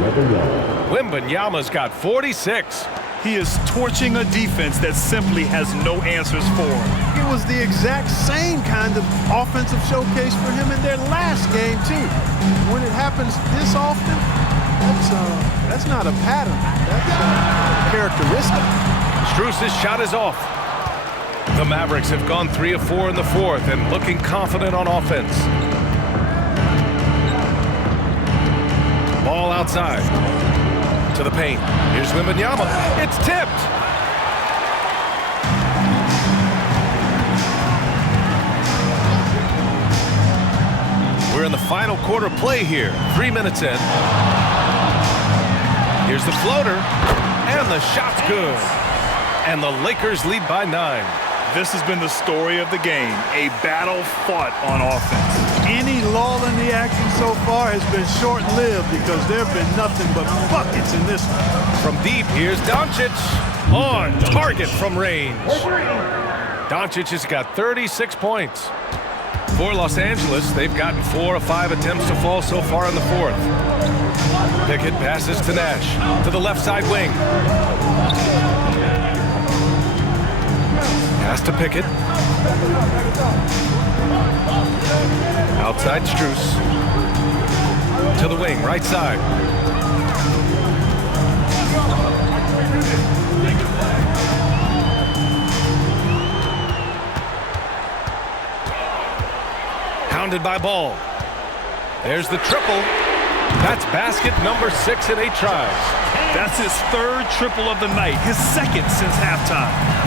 Wembanyama's got 46. He is torching a defense that simply has no answers for him. It was the exact same kind of offensive showcase for him in their last game, too. When it happens this often, that's not a pattern. That's a characteristic. Strus' shot is off. The Mavericks have gone 3 of 4 in the 4th and looking confident on offense. Ball outside. To the paint. Here's Wembanyama. It's tipped. We're in the final quarter play here. 3 minutes in. Here's the floater. And the shot's good. And the Lakers lead by 9. This has been the story of the game. A battle fought on offense. Any lull in the action so far has been short-lived because there have been nothing but buckets in this one. From deep, here's Doncic. On target from range. Doncic has got 36 points. For Los Angeles, they've gotten 4 of 5 attempts to fall so far in the 4th. Pickett passes to Nash. To the left side wing. Pass to Pickett. Outside Strus. To the wing, right side. Hounded by Ball. There's the triple. That's basket number 6 in 8 tries. That's his 3rd triple of the night, his 2nd since halftime.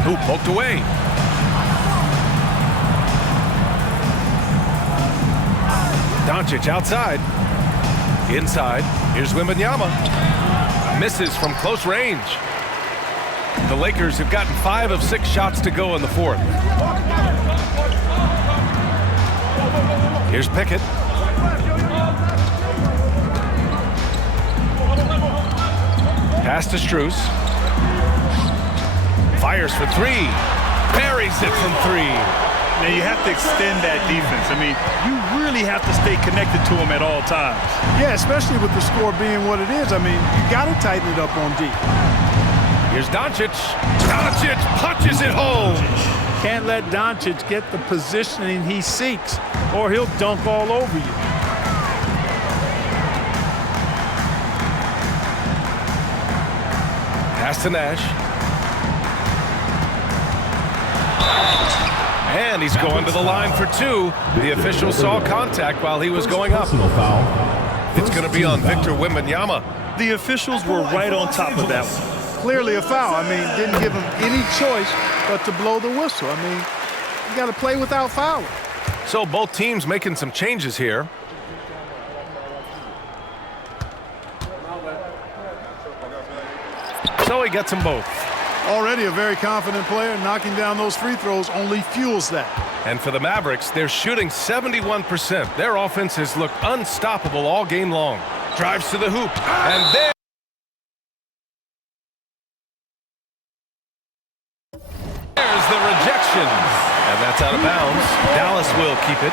Who poked away. Doncic outside. Inside. Here's Wembanyama. Misses from close range. The Lakers have gotten 5 of 6 shots to go in the 4th. Here's Pickett. Pass to Strus. Fires for 3. Buries it from 3. Now you have to extend that defense. I mean, you really have to stay connected to him at all times. Yeah, especially with the score being what it is. I mean, you got to tighten it up on D. Here's Doncic. Doncic punches it home. Can't let Doncic get the positioning he seeks, or he'll dunk all over you. Pass to Nash. And he's going to the line for 2. The official saw contact while he was going up. It's going to be on Victor Wembanyama. The officials were right on top of that one. Clearly a foul. I mean, didn't give him any choice but to blow the whistle. I mean, you got to play without fouling. So both teams making some changes here. So he gets them both. Already a very confident player. Knocking down those free throws only fuels that. And for the Mavericks, they're shooting 71%. Their offense has looked unstoppable all game long. Drives to the hoop. And there. There's the rejection. And that's out of bounds. Dallas will keep it.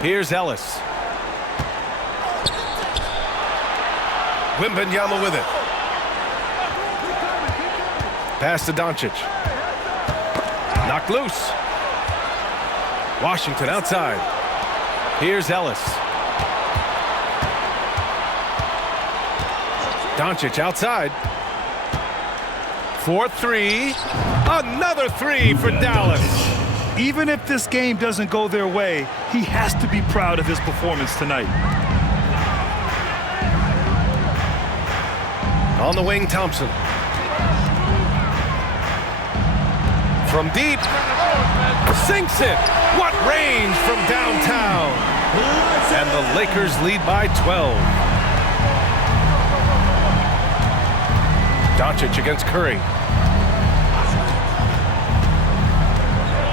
Here's Ellis. Wembanyama with it. Pass to Doncic. Knocked loose. Washington outside. Here's Ellis. Doncic outside. 4-3. Another 3 for Dallas. Even if this game doesn't go their way, he has to be proud of his performance tonight. On the wing, Thompson. From deep. Sinks it. What range from downtown. And the Lakers lead by 12. Doncic against Curry.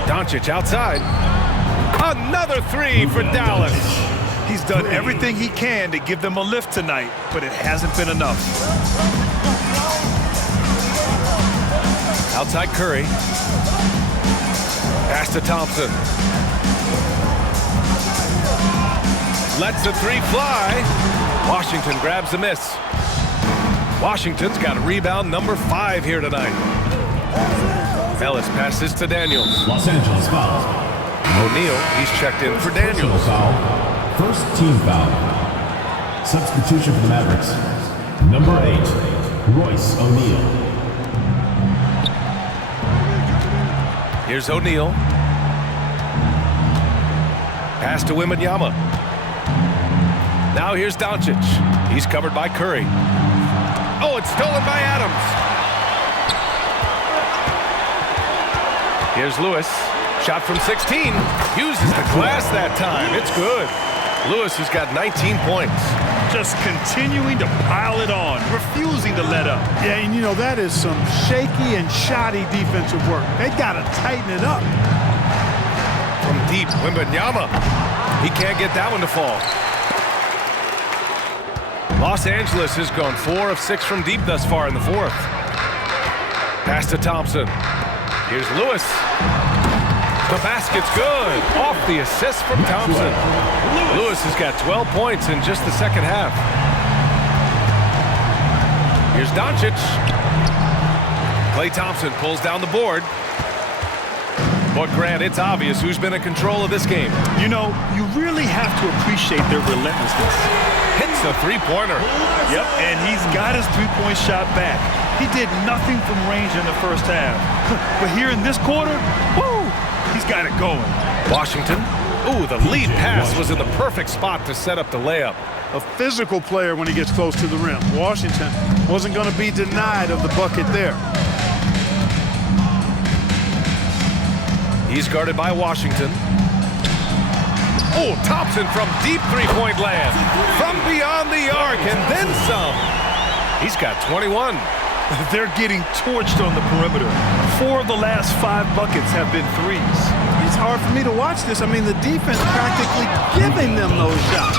Doncic outside. Another 3 for Dallas. He's done everything he can to give them a lift tonight, but it hasn't been enough. Outside Curry. Pass to Thompson. Lets the 3 fly. Washington grabs the miss. Washington's got a rebound number 5 here tonight. Ellis passes to Daniels. Los Angeles foul. O'Neal, he's checked in for Daniels. Foul. First team foul. Substitution for the Mavericks. Number 8, Royce O'Neal. Here's O'Neal. Pass to Wembanyama. Now here's Doncic. He's covered by Curry. Oh, it's stolen by Adams. Here's Lewis. Shot from 16. Uses the glass that time. It's good. Lewis has got 19 points. Just continuing to pile it on, refusing to let up. Yeah, and you know, that is some shaky and shoddy defensive work. They got to tighten it up. From deep, Wembanyama. He can't get that one to fall. Los Angeles has gone 4 of 6 from deep thus far in the fourth. Pass to Thompson. Here's Lewis. The basket's good. Off the assist from Thompson. Lewis has got 12 points in just the second half. Here's Doncic. Klay Thompson pulls down the board. But Grant, it's obvious who's been in control of this game. You know, you really have to appreciate their relentlessness. Hits the three-pointer. Yep, and he's got his three-point shot back. He did nothing from range in the first half. But here in this quarter, woo, he's got it going. Washington. Ooh, the lead pass was in the perfect spot to set up the layup. A physical player when he gets close to the rim. Washington wasn't going to be denied of the bucket there. He's guarded by Washington. Oh, Thompson from deep three-point land. From beyond the arc and then some. He's got 21. They're getting torched on the perimeter. 4 of the last 5 buckets have been threes. It's hard for me to watch this. I mean, the defense practically giving them those shots.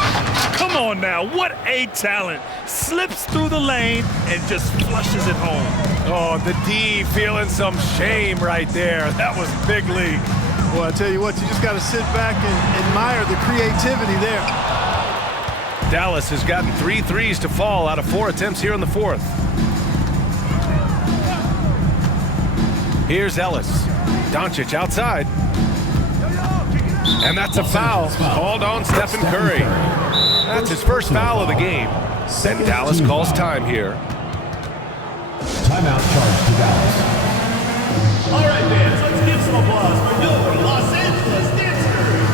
Come on now, what a talent. Slips through the lane and just flushes it home. Oh, the D feeling some shame right there. That was big league. Well, I tell you what, you just got to sit back and admire the creativity there. Dallas has gotten 3 threes to fall out of 4 attempts here in the fourth. Here's Ellis. Doncic outside. And that's a foul called on Stephen Curry. That's his first foul of the game. And Dallas calls time here. Timeout charge to Dallas. All right, fans, let's give some applause for your Los Angeles dancers.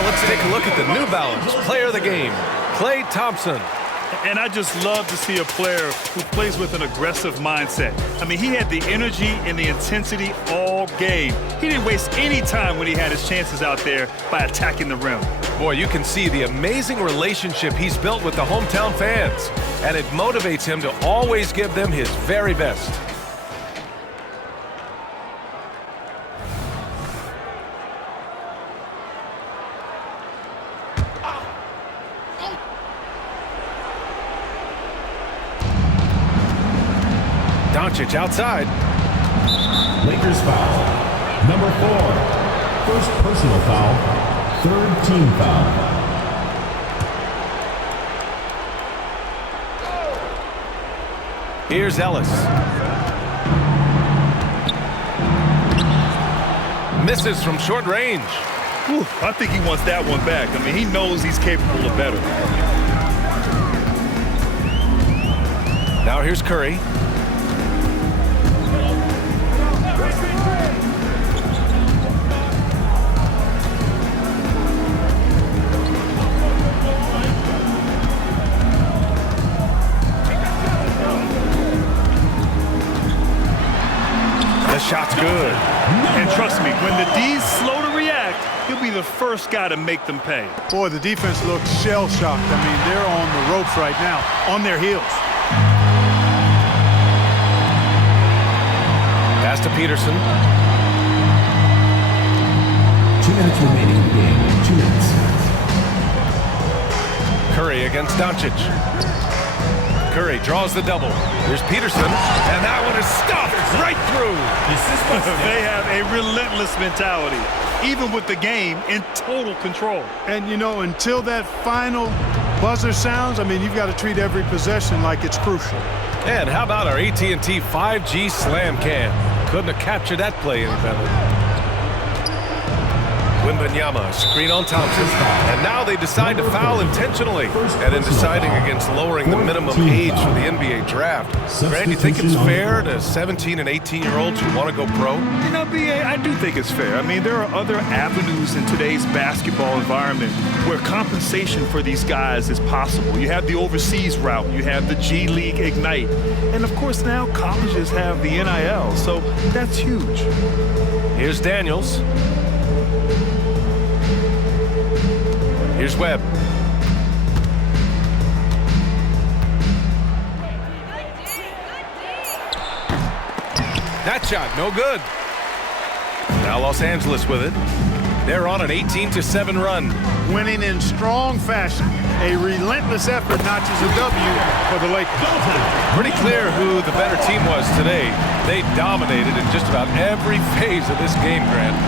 Let's take a look at the New Balance player of the game, Klay Thompson. And I just love to see a player who plays with an aggressive mindset. I mean, he had the energy and the intensity all game. He didn't waste any time when he had his chances out there by attacking the rim. Boy, you can see the amazing relationship he's built with the hometown fans, and it motivates him to always give them his very best. Doncic outside. Lakers foul. Number 4. First personal foul. Third team foul. Here's Ellis. Misses from short range. Whew, I think he wants that one back. I mean, he knows he's capable of better. Now here's Curry. The shot's good. And trust me, when the D's slow to react, he'll be the first guy to make them pay. Boy, the defense looks shell-shocked. I mean, they're on the ropes right now, on their heels. Pass to Peterson. 2 minutes remaining in the game. 2 minutes. Curry against Doncic. Curry draws the double. Here's Peterson, and that one is stuffed right through. They have a relentless mentality, even with the game in total control. And, you know, until that final buzzer sounds, I mean, you've got to treat every possession like it's crucial. And how about our AT&T 5G Slam Cam? Couldn't have captured that play any better. Wembanyama, screen on Thompson, and now they decide to foul intentionally, and in deciding against lowering the minimum age for the NBA draft. Grant, do you think it's fair to 17 and 18-year-olds who want to go pro? You know, BA, I do think it's fair. I mean, there are other avenues in today's basketball environment where compensation for these guys is possible. You have the overseas route, you have the G League Ignite, and of course now colleges have the NIL, so that's huge. Here's Daniels. Here's Webb. That shot, no good. Now Los Angeles with it. They're on an 18-7 run. Winning in strong fashion. A relentless effort notches a W for the Lakers. Pretty clear who the better team was today. They dominated in just about every phase of this game, Grant.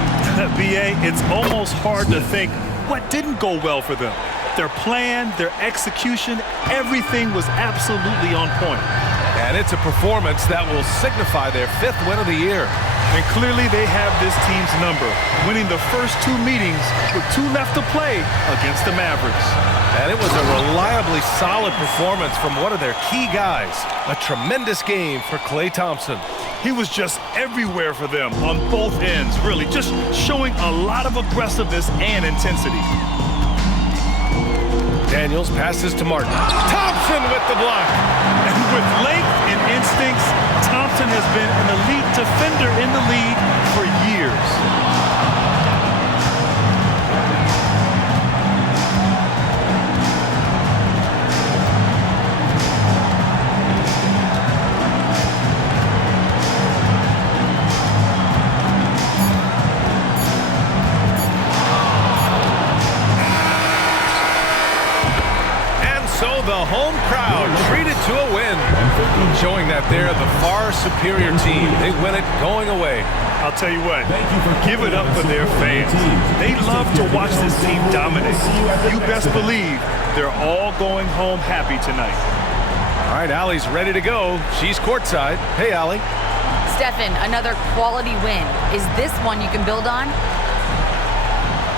BA, it's almost hard to think what didn't go well for them. Their plan, their execution, everything was absolutely on point. And it's a performance that will signify their 5th win of the year. And clearly they have this team's number, winning the first 2 meetings with 2 left to play against the Mavericks. And it was a reliably solid performance from one of their key guys. A tremendous game for Klay Thompson. He was just everywhere for them on both ends, really, just showing a lot of aggressiveness and intensity. Daniels passes to Martin. Thompson with the block. And with length and instincts, Thompson has been an elite defender in the league for years. The home crowd treated to a win, showing that they're the far superior team. They win it going away. I'll tell you what, give it up for their fans. They love to watch this team dominate. You best believe they're all going home happy tonight. All right, Allie's ready to go. She's courtside. Hey, Allie. Stephen, another quality win. Is this one you can build on?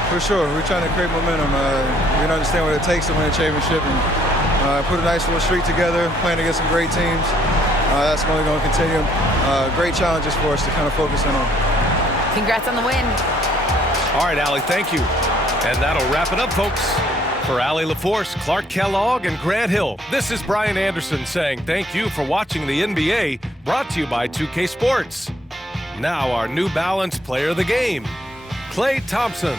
For sure. We're trying to create momentum. We understand what it takes to win a championship, and put a nice little streak together, playing against some great teams. That's only going to continue. Great challenges for us to kind of focus in on. Congrats on the win. All right, Allie, thank you. And that'll wrap it up, folks. For Allie LaForce, Clark Kellogg, and Grant Hill, this is Brian Anderson saying thank you for watching the NBA, brought to you by 2K Sports. Now our New Balance player of the game, Klay Thompson.